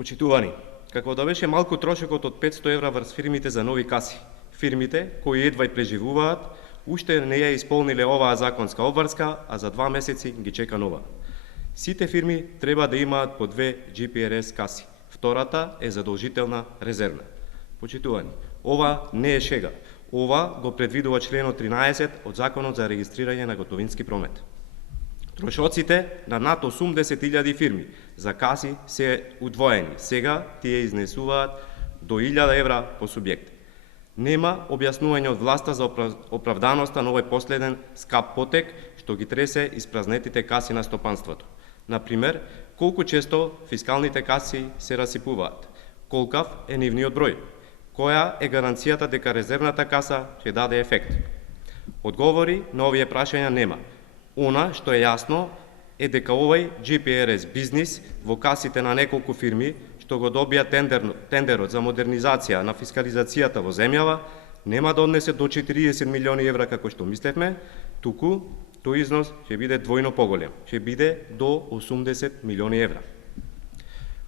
Почитувани, како да беше малку трошокот од 500 евра врз фирмите за нови каси. Фирмите, кои едва и преживуваат, уште не ја исполниле оваа законска обврска, а за 2 месеци ги чека нова. Сите фирми треба да имаат по 2 GPRS каси. Втората е задолжителна резервна. Почитувани, ова не е шега. Ова го предвидува членот 13 од Законот за регистрирање на готовински промет. Трошоците на над 80.000 фирми за каси се удвоени. Сега тие изнесуваат до 1000 евра по субјект. Нема објаснување од власта за оправданоста на овој последен скап потек што ги тресе испразнетите каси на стопанството. Например, колку често фискалните каси се расипуваат, колкав е нивниот број, која е гаранцијата дека резервната каса ќе даде ефект. Одговори на овие прашања нема. Она што е јасно е дека овој GPRS бизнис во касите на неколку фирми што го добија тендерот за модернизација на фискализацијата во земјава нема да однесе до 40 милиони евра како што мислевме, туку тој износ ќе биде двојно поголем, ќе биде до 80 милиони евра.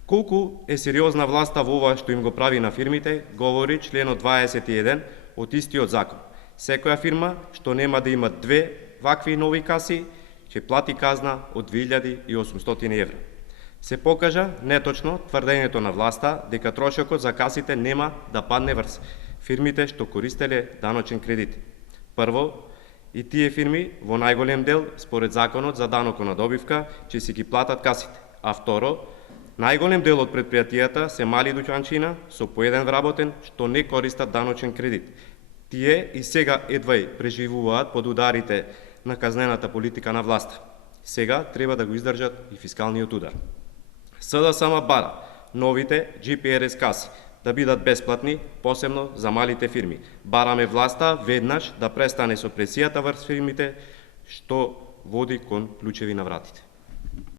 Колку е сериозна власта во ова што им го прави на фирмите, говори членот 21 од истиот закон. Секоја фирма што нема да има 2 вакви нови каси, ќе плати казна од 2800 евра. Се покажа неточно тврдењето на власта дека трошокот за касите нема да падне врз фирмите што користеле даночен кредит. Прво, и тие фирми во најголем дел, според законот за данокот на добивка, ќе си ги платат касите. А второ, најголем дел од предпријатијата се мали дуќанчина со по еден вработен што не користат даночен кредит. Тие и сега едва преживуваат под ударите на казнената политика на власта. Сега треба да го издржат и фискалниот удар. СДСМ бара новите GPRS каси да бидат бесплатни, посебно за малите фирми. Бараме власта веднаш да престане со пресијата врз фирмите што води кон клучеви на вратите.